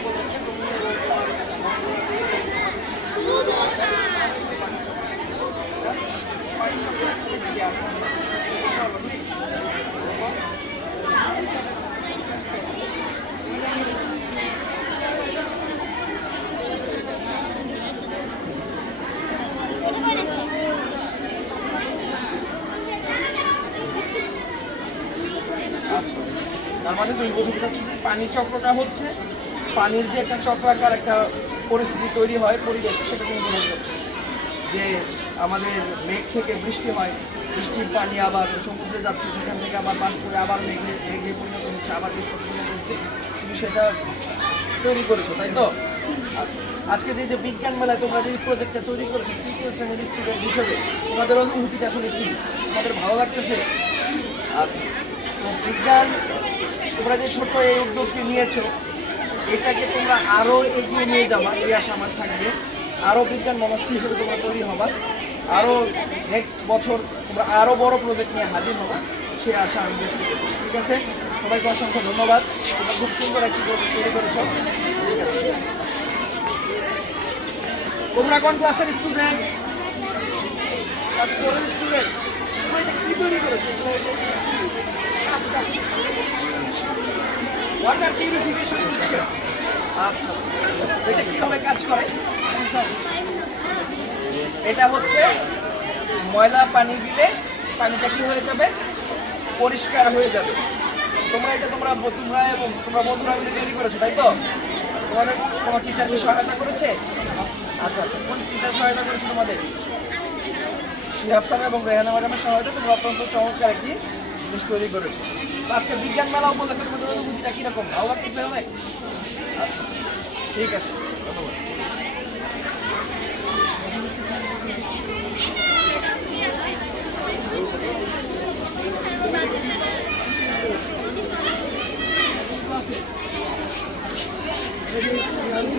উপলক্ষে তুমি এবং তার মানে তুমি বোঝাতে চাচ্ছ যে পানি চক্রটা হচ্ছে পানির যে একটা চক্রাকার একটা পরিস্থিতি তৈরি হয় পরিবেশে, সেটা তুমি বোঝাতে চাচ্ছ যে আমাদের মেঘ থেকে বৃষ্টি হয়, বৃষ্টির পানি আবার সমুদ্রে যাচ্ছে, সেখান থেকে আবার বাষ্প করে আবার মেঘে পরিণত হচ্ছে, আবার বৃষ্টি পরিণত হচ্ছে, তুমি সেটা তৈরি করেছো, তাই তো? আচ্ছা, আজকে যে বিজ্ঞান মেলায় তোমরা যে প্রজেক্টটা তৈরি করেছো তৃতীয় শ্রেণীর স্টুডেন্ট হিসেবে তোমাদের অনুভূতিটা আসলে কি? তোমাদের ভালো লাগতেছে? আচ্ছা, তো বিজ্ঞান তোমরা যে ছোট এই উদ্যোগটি নিয়েছো, এটাকে তোমরা আরও এগিয়ে নিয়ে যাবা, এই আশা আমার থাকবে। আরও বিজ্ঞান মনস্ক হিসেবে তোমরা তৈরি হবা, আরও নেক্সট বছর তোমরা আরও বড় প্রজেক্ট নিয়ে হাজির হবা, সে আশা আমি ব্যক্ত করছি। ঠিক আছে, সবাইকে অসংখ্য ধন্যবাদ। তোমরা খুব সুন্দর একটি প্রজেক্ট তৈরি করেছো। ঠিক আছে, তোমরা কোন ক্লাসের স্টুডেন্ট? ক্লাস 4 এর স্টুডেন্ট। তোমরা এটা কি তৈরি করেছো? Water purification system. আচ্ছা, এটা কিভাবে কাজ করে? এটা হচ্ছে ময়লা পানি দিলে পানিটা কি হয়ে যাবে? পরিষ্কার হয়ে যাবে। তোমরা এবং তোমরা বন্ধুরা মিলে তৈরি করেছো, তাই তো? তোমাদের তোমার টিচারকে সহায়তা করেছে? আচ্ছা, কোন টিচার সহায়তা করেছে তোমাদের? শিহাব স্যার এবং রেহানা ম্যাডামের সহায়তা তোমরা অত্যন্ত চমৎকার একটি জিনিস তৈরি করেছো। আজকে বিজ্ঞান মেলা উপলক্ষে তোমাদের অনুভূতিটা কিরকম? ভালো লাগতেছে অনেক? আচ্ছা, ঠিক আছে, ধন্যবাদ।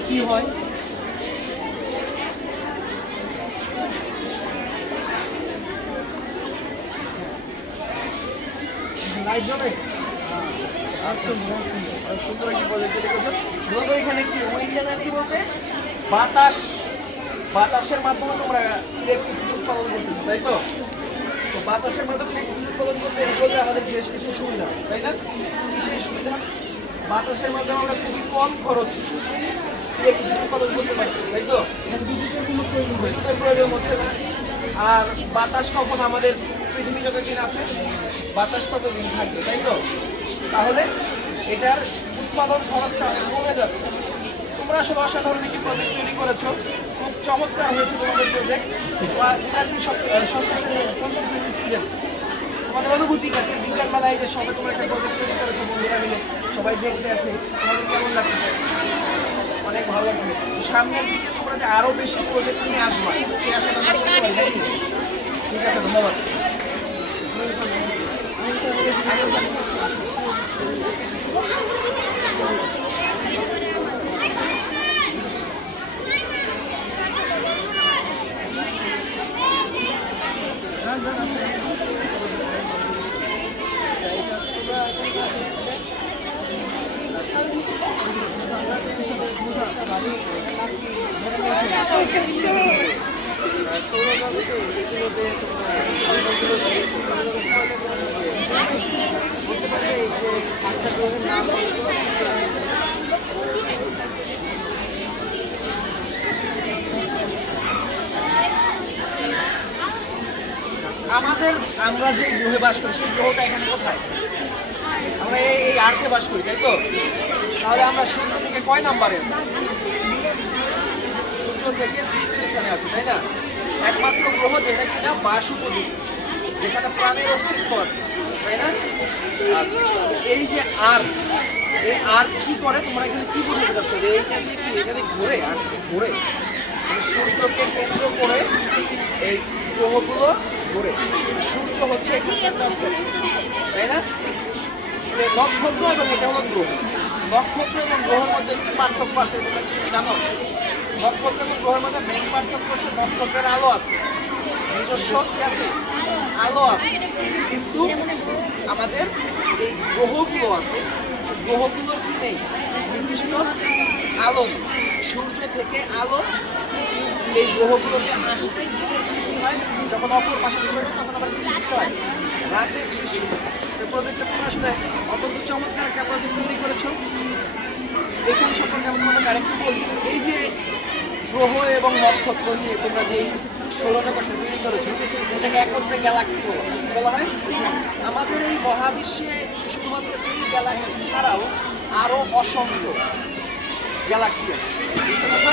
কি হয়? লাইট জ্বলে? আচ্ছা, সুন্দর একটি প্রজেক্ট দেখেছো। মূলত এখানে কি উইন্ড এনার্জি বলতে বাতাসের মাধ্যমে তোমরা ইলেকট্রিসিটি উৎপাদন করতেছো, তাই তো? তো বাতাসের মাধ্যমে ইলেকট্রিসিটি উৎপাদন করতে বলতে আমাদের বেশ কিছু সুবিধা, তাই না? কি সেই সুবিধা? বাতাসের মাধ্যমে আমরা খুবই কম খরচ ইলেকট্রিসিটি উৎপাদন করতে পারছি, তাই তো? বিদ্যুতের প্রয়োজন হচ্ছে না। আর বাতাস কখন আমাদের পৃথিবী যতদিন আছে বাতাস ততদিন থাকবে, তাই তো? তাহলে এটার উৎপাদন খরচটা অনেক কমে যাচ্ছে। তোমরা আসলে অসাধারণ একটি প্রজেক্ট তৈরি করেছো, খুব চমৎকার হয়েছে তোমাদের প্রজেক্ট। ষষ্ঠ শ্রেণী, পঞ্চম শ্রেণীর স্টুডেন্ট, তোমাদের অনুভূতি আছে বিজ্ঞান মেলায় যে সবাই তোমরা একটা প্রজেক্ট তৈরি করেছো বন্ধুরা মিলে, সবাই দেখতে আসে, তোমাদের কেমন লাগতেছে? অনেক ভালো লাগবে। সামনের দিকে তোমরা যে আরো বেশি প্রজেক্ট নিয়ে আসবা সেই আশাটা আমরা করতে পারি নাকি? ঠিক আছে, ধন্যবাদ। আমরা যে গ্রহে বাস করি সেই গ্রহটা এখানে কোথায়? আমরা এই আর্থে বাস করি, তাই তো? তাহলে আমরা সূর্য থেকে কয় নাম্বারে? সূর্য থেকে তৃতীয় স্থানে আছে, তাই না? একমাত্র গ্রহ যেটা কিনা বাস উপযোগী, যেখানে প্রাণের অস্তিত্ব আছে, তাই না? এই যে আর্থ, এই আর্থ কি করে তোমরা এখানে কি বুঝতে চাচ্ছ? যে এইটা দিয়ে কি এখানে ঘুরে, আর্থ ঘুরে, সূর্যকে কেন্দ্র করে এই গ্রহগুলো ঘুরে। সূর্য হচ্ছে তাই না? নক্ষত্র এবং এটা হলো গ্রহ। নক্ষত্র এবং গ্রহের মধ্যে কি পার্থক্য আছে তোমরা কিছু জানো? নক্ষত্র এবং গ্রহের মধ্যে মেইন পার্থক্য হচ্ছে নক্ষত্রের আলো আছে, নিজস্ব কি আছে? আলো আছে। কিন্তু আমাদের এই গ্রহগুলো আছে, গ্রহগুলোর কি নেই, নির্দিষ্ট আলো নেই। সূর্য থেকে আলো এই গ্রহগুলোকে আসতেই দিনের সৃষ্টি হয়, যখন অপর পাশে চলে যায় তখন আবার কি সৃষ্টি হয়, রাতের সৃষ্টি হয়। এই প্রজেক্টটা তোমরা আসলে অত্যন্ত চমৎকার একটা প্রজেক্ট তৈরি করেছো। এখান সম্পর্কে আমি তোমাদের আরেকটু বলি। এই যে গ্রহ এবং নক্ষত্র নিয়ে তোমরা যেই সৌরজগৎটা তৈরি করেছো, এটাকে একত্রে গ্যালাক্সি বলা হয়। আমাদের এই মহাবিশ্বে শুধুমাত্র এই গ্যালাক্সি ছাড়াও আরও অসংখ্য গ্যালাক্সি আছে। বুঝতে পারছো?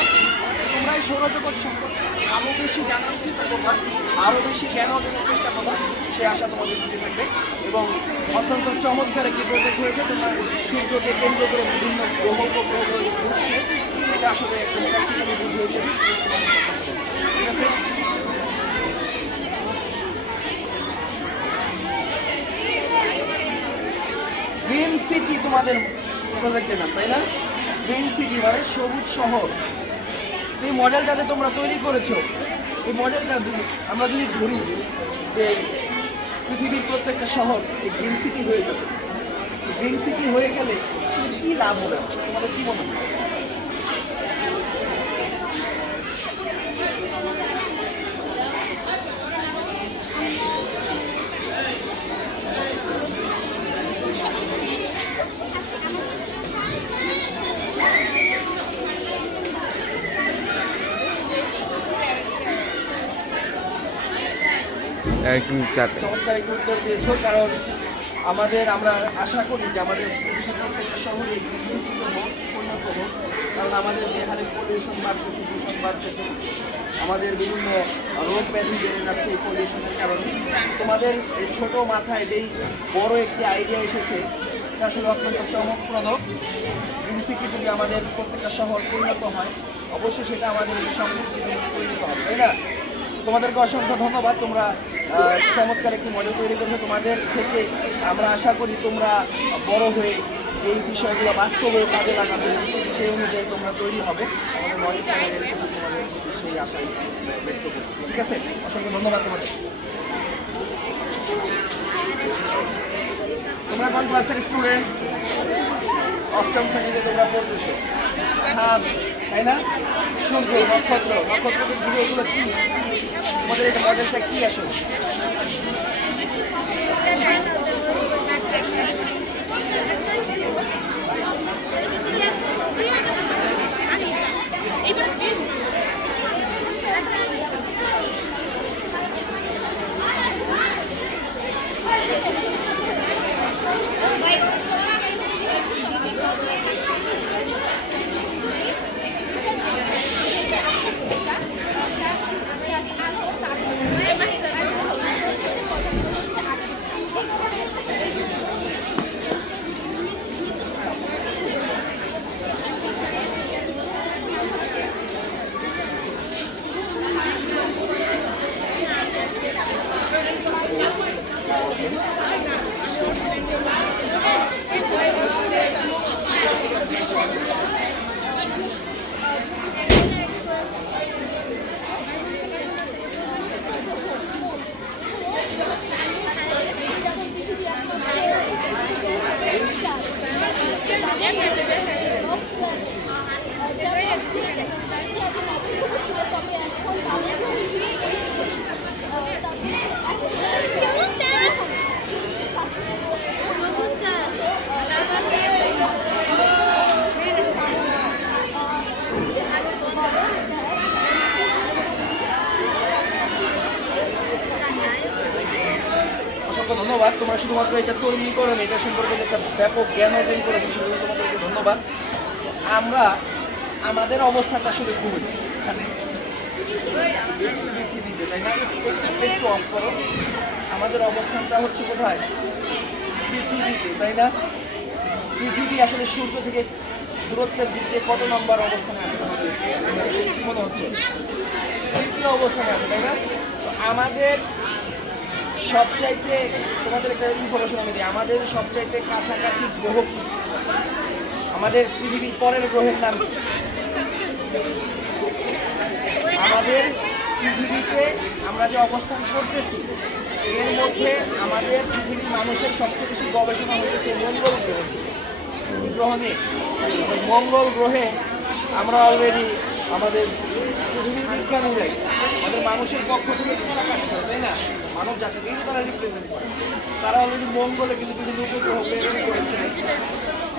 তোমরা এই সৌরজগৎ সম্পর্কে আরও বেশি জানার চেষ্টা করবা, আরও বেশি জ্ঞান অর্জনের চেষ্টা করবা, সে আশা তোমাদের প্রতি থাকবে। এবং অত্যন্ত চমৎকার একটি প্রজেক্ট হয়েছে। তোমরা সূর্যকে কেন্দ্র করে বিভিন্ন গ্রহ উপগ্রহগুলো যে ঘুরছে, এটা আসলে একদম প্র্যাকটিক্যালি বুঝিয়ে দিয়েছে। ঠিক আছে? গ্রিন সিটি তোমাদের প্রজেক্টের নাম, তাই না? গ্রিন সিটি মানে সবুজ শহর। এই মডেলটাতে তোমরা তৈরি করেছো, এই মডেলটা আমরা যদি ধরি যে পৃথিবীর প্রত্যেকটা শহর এই গ্রিন সিটি হয়ে যাবে, গ্রিন সিটি হয়ে গেলে সেটা কী লাভ হবে তোমাদের কী মনে হয়? চমৎকার একটু উত্তর দিয়েছো। কারণ আমরা আশা করি যে আমাদের প্রত্যেকটা শহরে পরিণত হোক। কারণ আমাদের যে হারে পলিউশন বাড়তেছে, দূষণ বাড়তেছে, আমাদের বিভিন্ন রোগ ব্যাধি বেড়ে যাচ্ছে এই পলিউশনের কারণে। তোমাদের এই ছোট মাথায় যেই বড় একটি আইডিয়া এসেছে, সেটা আসলে অত্যন্ত চমকপ্রদ। গ্রিন সিটি যদি আমাদের প্রত্যেকটা শহর পরিণত হয়, অবশ্যই সেটা আমাদের একটি সমৃদ্ধি পরিণত হবে, তাই না? তোমাদেরকে অসংখ্য ধন্যবাদ। তোমরা চমৎকার একটি মডেল তৈরি করেছো। তোমাদের থেকে আমরা আশা করি তোমরা বড় হয়ে এই বিষয়গুলো বাস্তবে কাজে লাগাবে, সেই অনুযায়ী তোমরা তৈরি হবে। আমাদের মডেল তোমাদের সেই আশাই ব্যক্ত করছি। ঠিক আছে, অসংখ্য ধন্যবাদ তোমাদের। তোমরা কোন ক্লাসের স্টুডেন্ট? অষ্টম শ্রেণীতে তোমরা পড়তেছো। সাত, তাই না? সূর্য, নক্ষত্রকে ঘিরে এগুলো কি? তোমাদের এটা মডেলটা কি আসলে? ধন্যবাদ। তোমরা শুধুমাত্র এটা তৈরি করো না, এটা সম্পর্কে একটা ব্যাপক জ্ঞান অর্জন করেছো, সেজন্য তোমাদেরকে ধন্যবাদ। আমরা আমাদের অবস্থাটা আসলে খুবই পৃথিবীতে, তাই না? একটু অফ করো। আমাদের অবস্থানটা হচ্ছে কোথায়? পৃথিবীতে, তাই না? পৃথিবী আসলে সূর্য থেকে দূরত্বের দিক দিয়ে কত নম্বর অবস্থানে আছে কি মনে হচ্ছে? তৃতীয় অবস্থানে আছে, তাই না? তো আমাদের সবচাইতে, তোমাদের একটা ইনফরমেশন আমি দিই, আমাদের সবচাইতে কাছাকাছি গ্রহ কি? আমাদের পৃথিবীর পরের গ্রহের নাম কি? আমাদের পৃথিবীতে আমরা যে অবস্থান করতেছি এর মধ্যে আমাদের পৃথিবীর মানুষের সবচেয়ে বেশি গবেষণা হতেছে মঙ্গল গ্রহ। গ্রহ নিয়ে। মঙ্গল গ্রহে আমরা অলরেডি আমাদের পৃথিবীর বিজ্ঞানীরাই আমাদের মানুষের পক্ষ থেকে তো তারা কাজ করে, তাই না? মানব জাতিকেই তো তারা রিপ্রেজেন্ট করে। তারা অলরেডি মঙ্গলে কিন্তু বিভিন্ন উপগ্রহ প্রেরণ করেছে।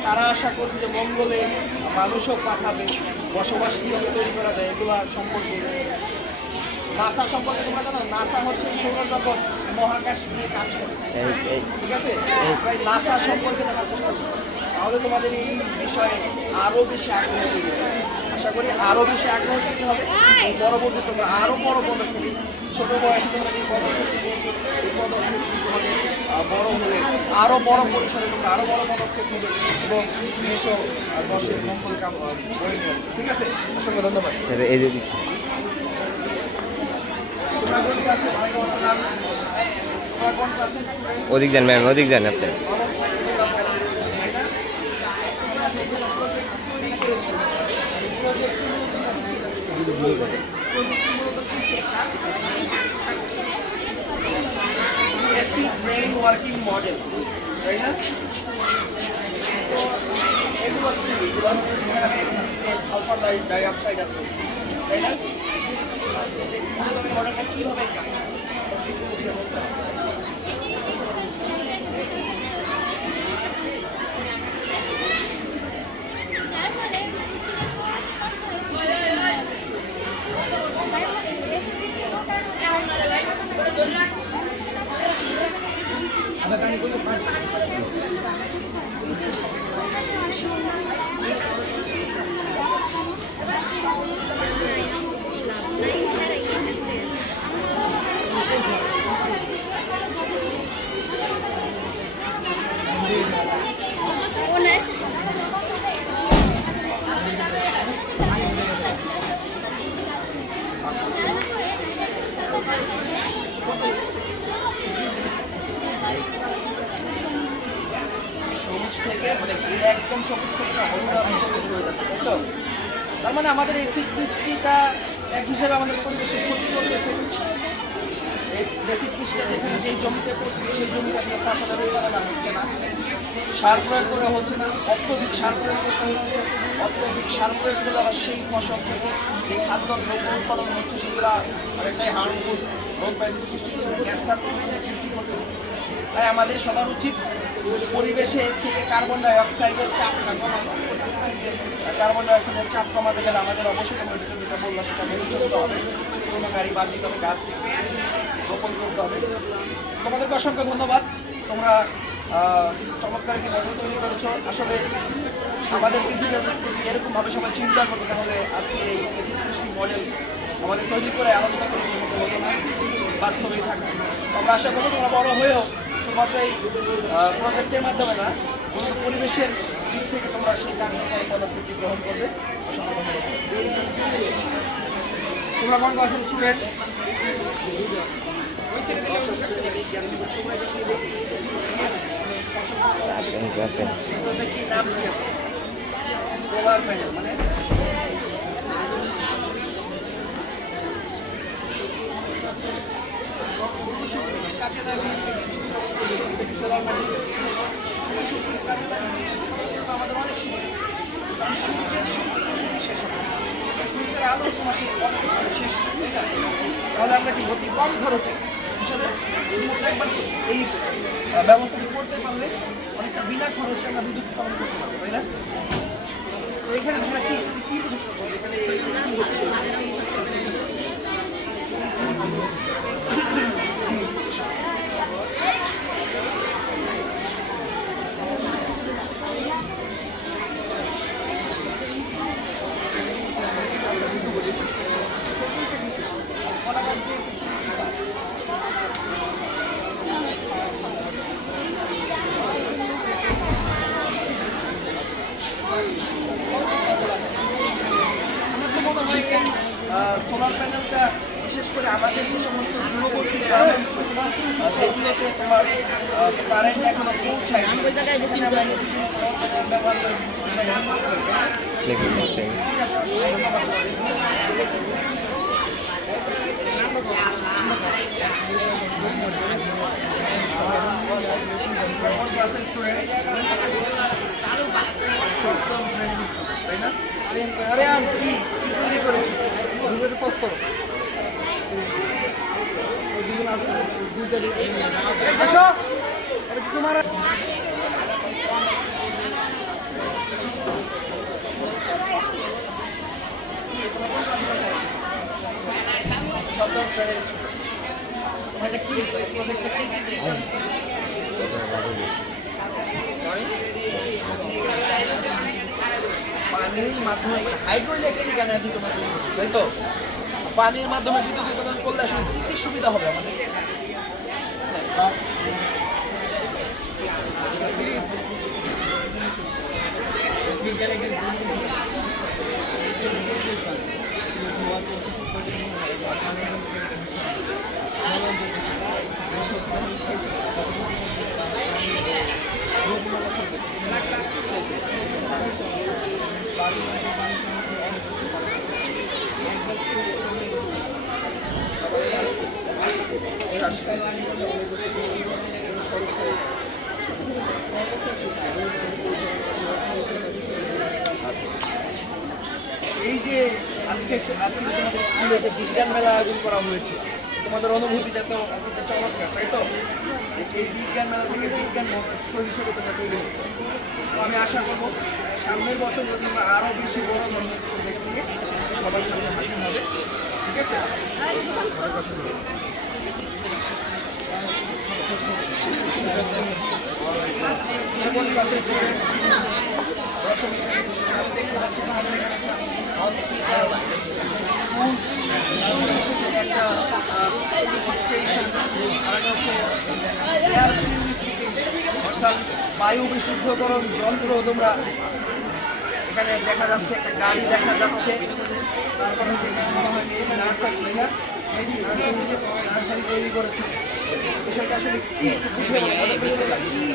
তারা আশা করছে যে মঙ্গলে মানুষও পাঠাবে, বসবাস কীভাবে তৈরি করা যায় এগুলা সম্পর্কে। নাসা সম্পর্কে তোমরা জানো? নাসা হচ্ছে সৌরজগৎ মহাকাশ নিয়ে কাজ করে, ঠিক আছে? প্রায় নাসা সম্পর্কে জানার চেষ্টা করো, তাহলে তোমাদের এই বিষয়ে আরো বেশি আগ্রহ তৈরি হবে। আশা করি আরো বেশি আগ্রহ তৈরি হবে। পরবর্তী তোমরা আরো বড় পদক্ষেপ, ছোট বয়সে তোমরা এই পদক্ষেপ বলছো, এই পদক্ষেপ তোমাদের বড় হলে আরো বড় পরিসরে তোমরা আরো বড় পদক্ষেপ নেবে এবং 2010 মঙ্গল কাম করে নেবে, ঠিক আছে? অসংখ্য ধন্যবাদ। ওদিক যান ম্যাম, ওদিক যান আপনি। অ্যাসিড ব্রেইন ওয়ার্কিং মডেল, তাই না? এগুলো কি? এগুলো সালফার ডাইঅক্সাইড আছে, তাই না? মডেলটা কিভাবে কাজ একদম সবুজ থেকে হলুদ হয়ে যাচ্ছে, তাই তো? তার মানে আমাদের এই অ্যাসিড বৃষ্টিটা এক হিসাবে আমাদের পরিবেশের ক্ষতি করতেছে। এই অ্যাসিড বৃষ্টিটা যেখানে যেই জমিতে পড়ছে সেই জমিতে আসলে ফসলের উৎপাদন হচ্ছে না, সার প্রয়োগ করে হচ্ছে না, অত্যধিক সার প্রয়োগ করতে হচ্ছে। অত্যধিক সার প্রয়োগ করলে আবার সেই ফসল থেকে যে খাদ্য দ্রব্য উৎপাদন হচ্ছে সেগুলো অনেকটাই হার্মফুল, রোগ ব্যাধি সৃষ্টি করছে, ক্যান্সার সৃষ্টি করতেছে। তাই আমাদের সবার উচিত পরিবেশে থেকে কার্বন ডাই অক্সাইডের চাপটা কমানো। কার্বন ডাই অক্সাইডের চাপ কমাতে গেলে আমাদের অবশ্যই যেটা বললাম সেটা মেনে চলতে হবে। কোনো গাড়ি বাদ দিতে হবে, গাছ রোপণ করতে হবে। তোমাদেরকে অসংখ্য ধন্যবাদ। তোমরা চমৎকার একটি মডেল তৈরি করেছো। আসলে আমাদের পৃথিবীর যদি এরকমভাবে সবাই চিন্তা করতো তাহলে আজকে এই অ্যাসিড মডেল আমাদের তৈরি করে আলোচনা করে হতো না, বাস্তবেই থাকবে। আমরা আশা করবো তোমরা বড় হয়েও শুধুমাত্র এই প্রজেক্টের মাধ্যমে না, কিন্তু পরিবেশের দিক থেকে তোমরা সেই কার্যকর পদক্ষেপটি গ্রহণ করবে। তোমরা কোন ক্লাসের স্টুডেন্ট? নাম কি আছে? সোলার প্যানেল মানে কাজে লাগে সোলার প্যানেল কাজে লাগে আমাদের অনেক সময় সূর্যের শেষ হবে, সূর্যের আলো তোমার শেষ, তাই না? তাহলে আমরা কি অতি কম খরচে হিসাবে একবার এই ব্যবস্থাটি করতে পারলে অনেকটা বিনা খরচে আমরা বিদ্যুৎ উৎপাদন করতে পারবো, তাই না? তো এখানে তোমরা কি কি বুঝতে পারছো এখানে কি হচ্ছে? সোলার প্যানেলটা বিশেষ করে আমাদের যে সমস্ত দূরবর্তী গ্রামাঞ্চল যেগুলোতে তোমার কারেন্ট এখনো পৌঁছায় সেখানে আমরা ইজিলি সোলার প্যানেল ব্যবহার করে স্টুডেন্ট সপ্তম শ্রেণীর স্কুল, তাই না? আরে আম কি তৈরি করেছো? রুমের পোস্ত এসো, এটা কি তোমার? সপ্তম শ্রেণীর স্কুল। তোমার এটা কি প্রজেক্টটা কি? Sorry? পানির মাধ্যমে হাইড্রো ইলেকট্রিক এনার্জি তোমার তৈরি করছে, তাই তো? পানির মাধ্যমে বিদ্যুৎ উৎপাদন করলে আসলে কি কি সুবিধা হবে আমাদের? এই যে আজকে আজকে তোমাদের স্কুলে যে বিজ্ঞান মেলা আয়োজন করা হয়েছে, তোমাদের অনুভূতিটা তো অত্যন্ত চমৎকার, তাই তো? এই বিজ্ঞান মেলা থেকে বিজ্ঞান মনস্ক হিসেবে তোমরা তৈরি হচ্ছে। তো আমি আশা করবো সামনের বছর যদি আমরা আরও বেশি বড় ধরনের প্রজেক্ট নিয়ে সবার সামনে হাজির হবে, ঠিক আছে? অনেক অসুবিধা। কোন ক্লাসের স্টুডেন্ট? দশম শ্রেণীর স্টুডেন্ট। আমি দেখতে পাচ্ছি আমাদের এখানে একটা হসপিটাল, স্কুল, একটা পুলিশ স্টেশন, আর একটা হচ্ছে এয়ার পিউরিফিকেশন, অর্থাৎ বায়ু বিশুদ্ধকরণ যন্ত্র তোমরা এখানে দেখা যাচ্ছে, একটা গাড়ি দেখা যাচ্ছে। তারপর হচ্ছে এখানে মনে হয় মেয়েদের নার্সারি, তাই না? নার্সারি তৈরি করেছে। বিষয়টা আসলে কি একটু বুঝে বলো, মনে করে দিলাম কি?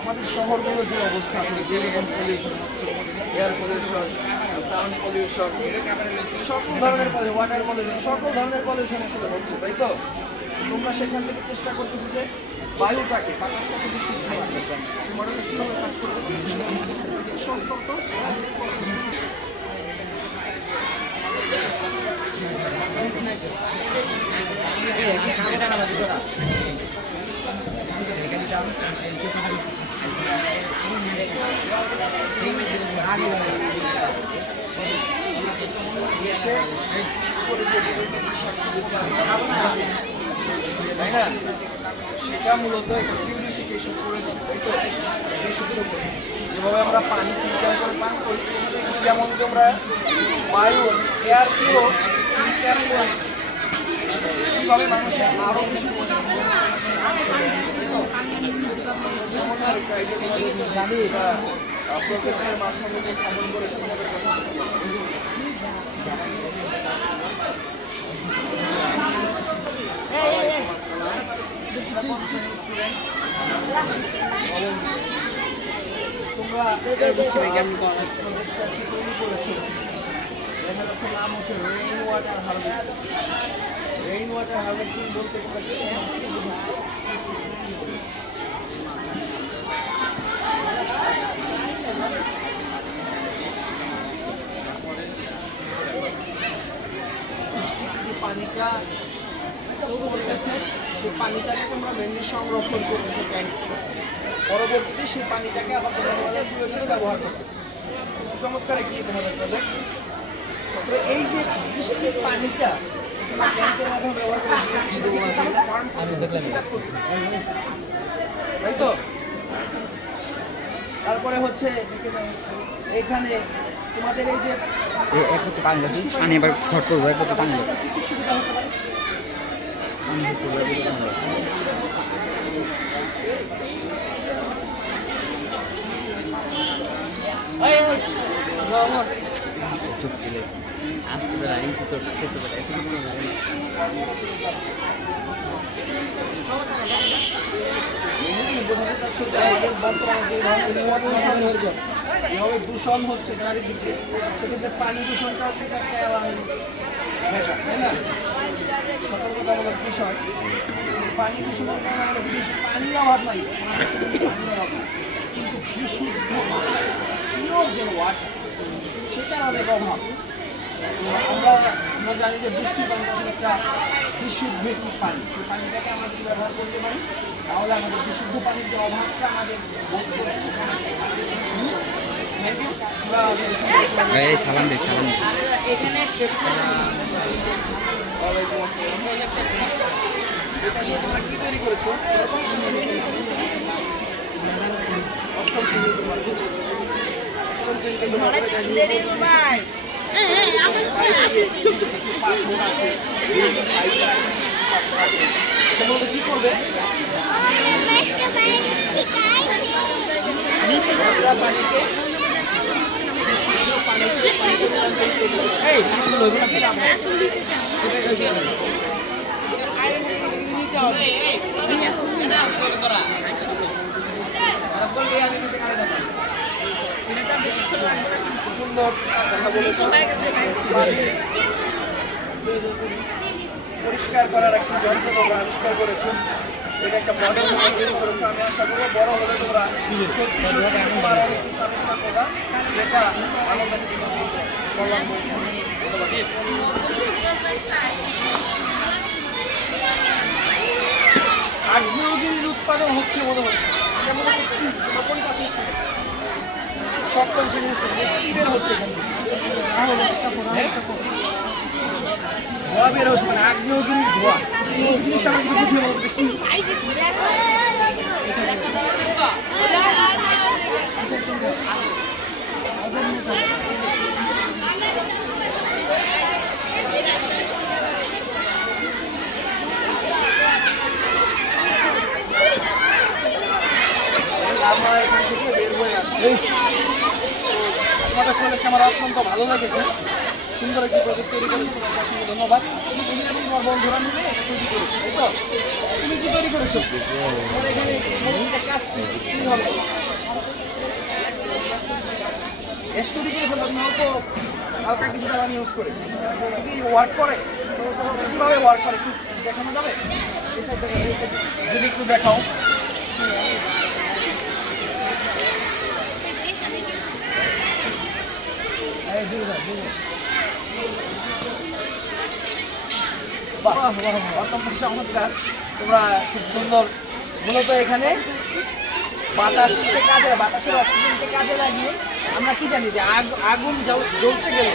আমাদের শহরগুলোর যে অবস্থা আসলে যেরকম পলিউশন হচ্ছে, এয়ার পলিউশন, সাউন্ড পলিউশন, সকল ধরনের ওয়াটার পলিউশন, সকল ধরনের পলিউশন আসলে হচ্ছে, তাই তো? তোমরা সেখান থেকে চেষ্টা করতেছো যে বায়ুটাকে, বাতাসটাকে বিশুদ্ধ রাখা। মডেলটা কীভাবে কাজ করবে? তাই না? সেটা মূলত একটু পিউরিফিকেশন করে দিই, তাই তো? বিশুদ্ধ করে। যেভাবে আমরা পানি ফিল্টার করে পান করি, যেমন তোমরা বায়ু, এয়ারকেও ফিল্টার করে কীভাবে মানুষের আরও বেশি প্রজেক্টের মাধ্যমে উপস্থাপন করেছে তোমাদের কথা। তোমরা তৈরি করেছো, দেখা যাচ্ছে নাম হচ্ছে rain water harvesting. Rain water harvesting বলতে তোমরা কি পানিটা করতেছে, সেই পানিটাকে তোমরা মেনলি সংরক্ষণ করতেছো ট্যাঙ্কে, পরবর্তীতে সেই পানিটাকে আবার তোমাদের প্রয়োজনে ব্যবহার করতেছো। চমৎকার একটি তোমাদের প্রজেক্ট। তো এই যে কৃষির পানিটা তোমরা ট্যাঙ্কের মাধ্যমে ব্যবহার করে, তাই তো? তারপরে হচ্ছে এখানে তোমাদের এই যে পানি এবার শর্ট করবো, একটু পানি সুবিধা হতে পারে। চুপ ছিল আসতে দ্বারা এই তো করতে পারে বোঝাতে চাচ্ছ যে আমাদের বর্তমানে যে ধরনের যেভাবে দূষণ হচ্ছে চারিদিকে, সেক্ষেত্রে পানি দূষণটাও কিন্তু একটা ভেজা, তাই না? সতর্কতামূলক বিষয়। পানি দূষণের কারণে আমাদের পানির অভাব নাই, আমাদের শুধু পানির অভাব নাই। কিন্তু বিশুদ্ধ পানি, পিওর যে ওয়াটার, সেটার অনেক অভাব। তো আমরা জানি যে বৃষ্টির পানি আসলে একটা বিশুদ্ধ একটি পানি। সেই পানিটাকে আমরা যদি ব্যবহার করতে পারি তাহলে আমাদের বিশুদ্ধ পানির যে অভাবটা আমাদের বোধ করে থ্যাংক ইউ। ভাই সালাম দিই সালাম দিই ওয়ালাইকুম আসসালাম। এটা নিয়ে তোমরা কি তৈরি করেছো? অষ্টম শ্রেণী তোমার অষ্টম শ্রেণীতে তোমার পাথর আছে, বিভিন্ন সাইডে পাথর আছে। এটা বলতে কি করবে? নোংরা পানিকে বিশুদ্ধ পানিতে রূপান্তরিত করবে। সুন্দর কথা বলেছো। পানি পরিষ্কার করার একটা যন্ত্র তোমরা আবিষ্কার করেছো। এটা একটা মডেল তৈরি করেছো। আমি আশা করবো বড় হলে তোমরা সত্যি সত্যি তোমার অনেক কিছু আবিষ্কার করবা, যেটা আমাদের কল্যাণ করবে। আগ্নেয়গিরির উৎপাদন হচ্ছে মনে হচ্ছে। এটা মনে হচ্ছে কি? তোমরা কোন ক্লাসে ছিলে? সপ্তম শ্রেণীর student। কি বের হচ্ছে এখানে? হ্যাঁ? ধোঁয়া বের হচ্ছে, মানে আগ্নেয়গিরির ধোঁয়া। এই জিনিসটা আমাকে একটু বুঝিয়ে বলতে কি? আমরা এখান থেকে বের হয়ে আসছি। তোমাদের প্রজেক্ট আমার অত্যন্ত ভালো লেগেছে। সুন্দর একটি প্রজেক্ট তৈরি করেছো, তোমাকে অসংখ্য ধন্যবাদ। তুমি এবং তোমার বন্ধুরা মিলে এটা তৈরি করেছো, তাই তো? তুমি কি তৈরি করেছো? তোমার এখানে মৌলিক কাজ কি হবে? এস তৈরি করে ফেলবো তুমি অল্প হালকা কিছু জ্বালানি ইউজ করে। কি ওয়ার্ক করে? কীভাবে ওয়ার্ক করে একটু দেখানো যাবে? যদি একটু দেখাও। বাহ, অত্যন্ত চমৎকার। তোমরা খুব সুন্দর। মূলত এখানে বাতাসের অক্সিজেনকে কাজে লাগিয়ে আমরা কি জানি যে আগুন জ্বলতে গেলে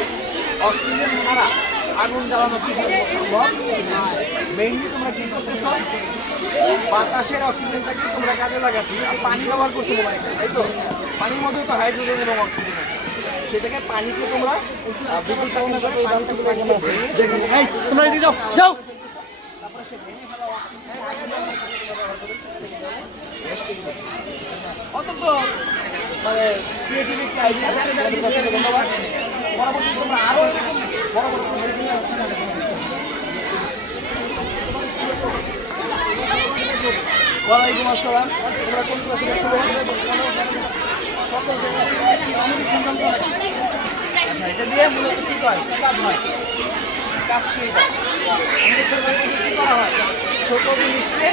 অক্সিজেন ছাড়া আগুন জ্বালানো কি সম্ভব? মেইনলি তোমরা কি করতেছ? বাতাসের অক্সিজেনটাকে তোমরা কাজে লাগাচ্ছ আর পানি ব্যবহার করছো তোমার এখানে, তাই তো? পানির মধ্যেও তো হাইড্রোজেন এবং অক্সিজেন আছে। সেটাকে পানিকে তোমরা বিদ্যুৎ চালনা করে পানিকে ভেঙে তোমরা এদিকে যাও যাও, তারপরে সে ভেঙে ফেলা অত্যন্ত মানে ক্রিয়েটিভ একটি আইডিয়া। ধন্যবাদ। পরবর্তী তোমরা আরো বড় বড় প্রজেক্ট নিয়ে আসছি। ওয়ালাইকুম আসসালাম। তোমরা কোন ক্লাসের স্টুডেন্ট? সপ্তম শ্রেণীর। আচ্ছা, এটা দিয়ে মূলত কি হয়? কি কাজ হয়? কাজ কি এটা? আমাদের ছোটবেলায় কি করা হয়? ছোট জিনিসকে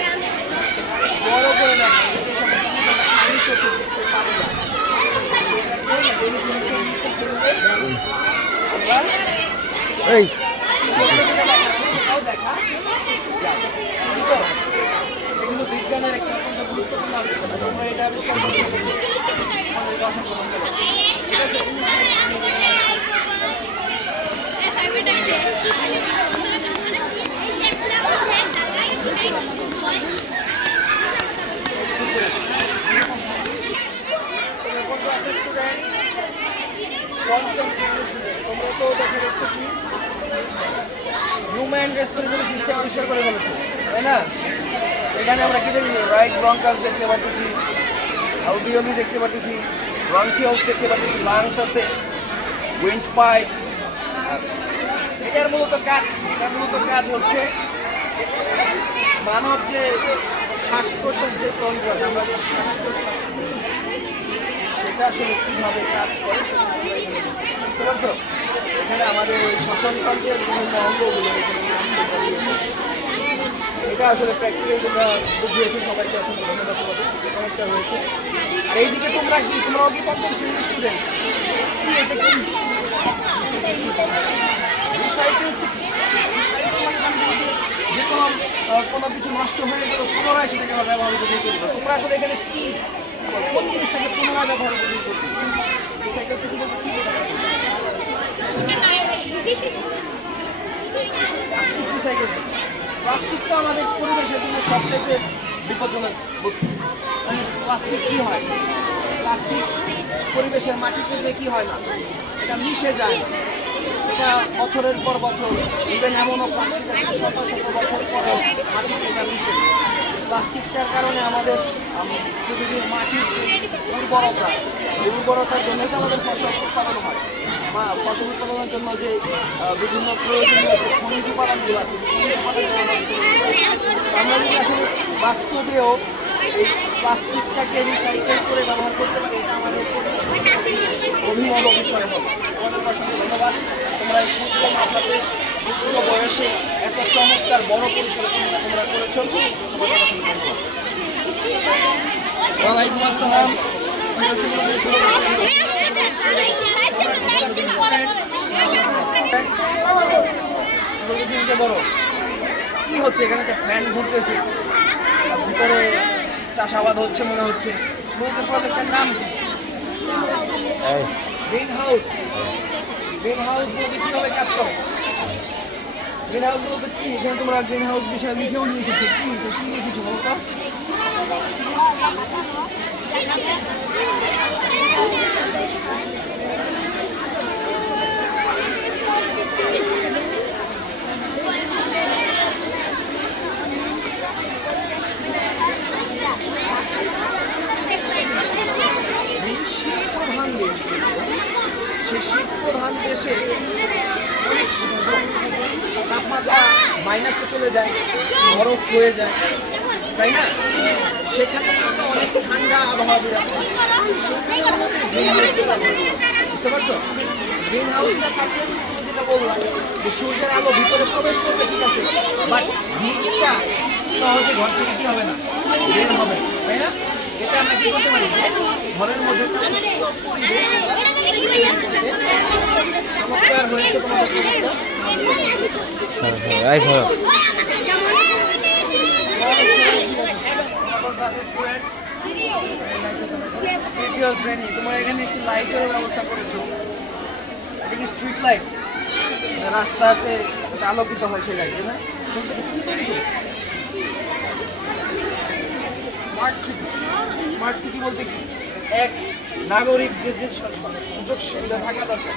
বড় করে দেখা, যে সমস্ত জিনিস আমরা পানি চোখে দেখতে পারি না, সেটাকে এই জিনিসের নিচে ফেললে আমরা সেটাও দেখা যায়। তাই তো? এটা কিন্তু বিজ্ঞানের একটা অত্যন্ত গুরুত্বপূর্ণ আবিষ্কার। তোমরা এটা আবিষ্কার করতে পেরেছো, আমাদেরকে অসংখ্য ধন্যবাদ। ঠিক আছে? পঞ্চম শ্রেণীর স্টুডেন্ট। তোমরা তো দেখা যাচ্ছে কি হিউম্যান রেসপিরেটরি সিস্টেম আবিষ্কার করে ফেলেছে, তাই না? এখানে আমরা কি দেখি? রাইট ব্রঙ্কাস দেখতে পারতেছি, অ্যালভিওলি দেখতে পারতেছি, ব্রঙ্কিওলস দেখতে পারতেছি, লাংস আছে, উইন্ড পাইপ। এটার মূলত কাজ হচ্ছে মানব যে শ্বাস প্রশ্বাস যে তন্ত্র, আমরা যে শ্বাস প্রশ্বাস সেটা আসলে কীভাবে কাজ করে বুঝতে পারছো? এখানে এখানে আমাদের ওই শ্বসনতন্ত্রের বিভিন্ন অঙ্গগুলো এখানে আমরা দিয়েছি। এটা আসলে প্র্যাকটিক্যাল তোমরা বুঝিয়েছো, সবাইকে অসংখ্য ধন্যবাদ তোমাদের, চমৎকার হয়েছে। আর এইদিকে তোমরাও কি পঞ্চম শ্রেণীর স্টুডেন্ট? কি এটা কি রিসাইকেল সিটি? রিসাইকেল মানে আমি যদি যে কোনো কিছু নষ্ট হয়ে গেল পুনরায় সেটাকে আবার ব্যবহার করতে করবো। তোমরা আসলে এখানে কি কোন জিনিসটাকে পুনরায় ব্যবহার করতে করবে? রিসাইকেল সিটি বলতে কি বোঝায়? Plastic recycle city. প্লাস্টিক তো আমাদের পরিবেশের জন্য সবচেয়ে বিপজ্জনক বস্তু। মানে প্লাস্টিক কী হয়? প্লাস্টিক পরিবেশের মাটিতে যে কী হয় না, এটা মিশে যায় না। এটা বছরের পর বছর, ইভেন এমনও প্লাস্টিক আছে শত শত বছর পরেও মাটিতে এটা মিশে যায়। প্লাস্টিকটার কারণে আমাদের পৃথিবীর মাটির যে উর্বরতা, এই উর্বরতার জন্যই তো আমাদের ফসল উৎপাদন হয়। ফসল উৎপাদনের জন্য যে বিভিন্ন প্রয়োজনীয় যে খনিজ উপাদানগুলো আছে, আমরা যদি আসলে বাস্তবেও এই প্লাস্টিকটাকে রিসাইকেল করে ব্যবহার করতে পারি, এটা আমাদের অভিনব বিষয় হবে। তোমাদের অসংখ্য ধন্যবাদ। তোমরা এই ক্ষুদ্র মাথাতে ক্ষুদ্র বয়সে এত চমৎকার বড় পরিসরে তোমরা করেছো, তোমাদের অসংখ্য ধন্যবাদ। ওয়ালাইকুম আসসালাম। বড় কি হচ্ছে এখানে? একটা ফ্যান ঘুরতেছে, ভিতরে চাষাবাদ হচ্ছে মনে হচ্ছে। মূলত প্রজেক্টের নাম কি? Green house. গ্রিন হাউস বলতে কিভাবে কাজ করে? গ্রিন হাউস বলতে কি? এখানে তোমরা গ্রিন হাউস বিষয়ে লিখেও নিয়ে এসেছো। কি লিখেছো বলতো? শীতপ্রধান দেশ, সেই শীতপ্রধান দেশে অনেক তাপমাত্রা মাইনাসে চলে যায়, বরফ হয়ে যায়, তাই না? সেখানে কিন্তু অনেক ঠান্ডা আবহাওয়া বিরাজ করে। বুঝতে পারছো? গ্রিন হাউসটা থাকলে যেটা বললাম যে সূর্যের আলো ভিতরে প্রবেশ করবে, ঠিক আছে, বাট হিটটা সহজে ঘর থেকে কি হবে না, বের হবে, তাই না? এটা আমরা কি করতে পারি? ঘরের মধ্যে চমৎকার হয়েছে তোমাদের প্রজেক্টটা। তৃতীয় শ্রেণী, তোমরা এখানে একটি লাইটের ব্যবস্থা করেছো। এটা কি স্ট্রিট লাইট? রাস্তাতে আলোকিত হয় সেই লাইট, না? কি তৈরি করেছো? Smart city. স্মার্ট সিটি বলতে কি? এক নাগরিকদের যে সুযোগ সুবিধা থাকা দরকার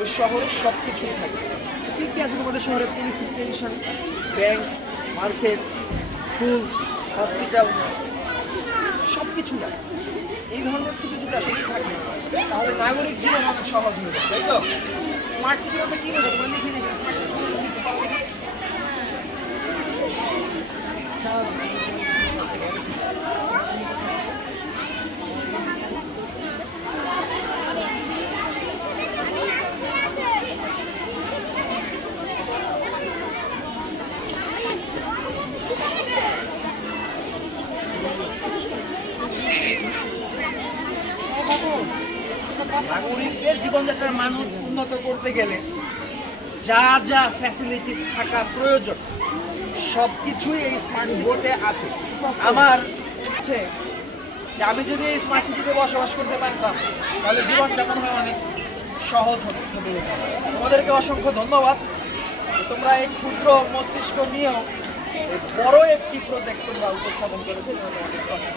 ওই শহরে সব কিছুই থাকে। কি কি আছে তোমাদের শহরে? Police station, bank, market, school, hospital, সব কিছুই আছে। এই ধরনের সিটি যদি আসলে থাকে তাহলে নাগরিক জীবন অনেক সহজ হয়ে যায়, তাই তো? স্মার্ট সিটি বলতে কি বোঝো? তোমরা লিখে নিয়েছো স্মার্ট সিটি বলতে কি? নাগরিকদের জীবনযাত্রার মান উন্নত করতে গেলে যা যা ফ্যাসিলিটিস থাকা প্রয়োজন সব কিছুই এই স্মার্ট সিটিতে আছে। আমার হচ্ছে যে আমি যদি এই স্মার্ট সিটিতে বসবাস করতে পারতাম তাহলে জীবনটা মনে হয় অনেক সহজ হতো। তোমাদেরকে অসংখ্য ধন্যবাদ। তোমরা এই ক্ষুদ্র মস্তিষ্ক নিয়েও এই বড় একটি প্রজেক্ট তোমরা উপস্থাপন করেছো। ঠিক আছে।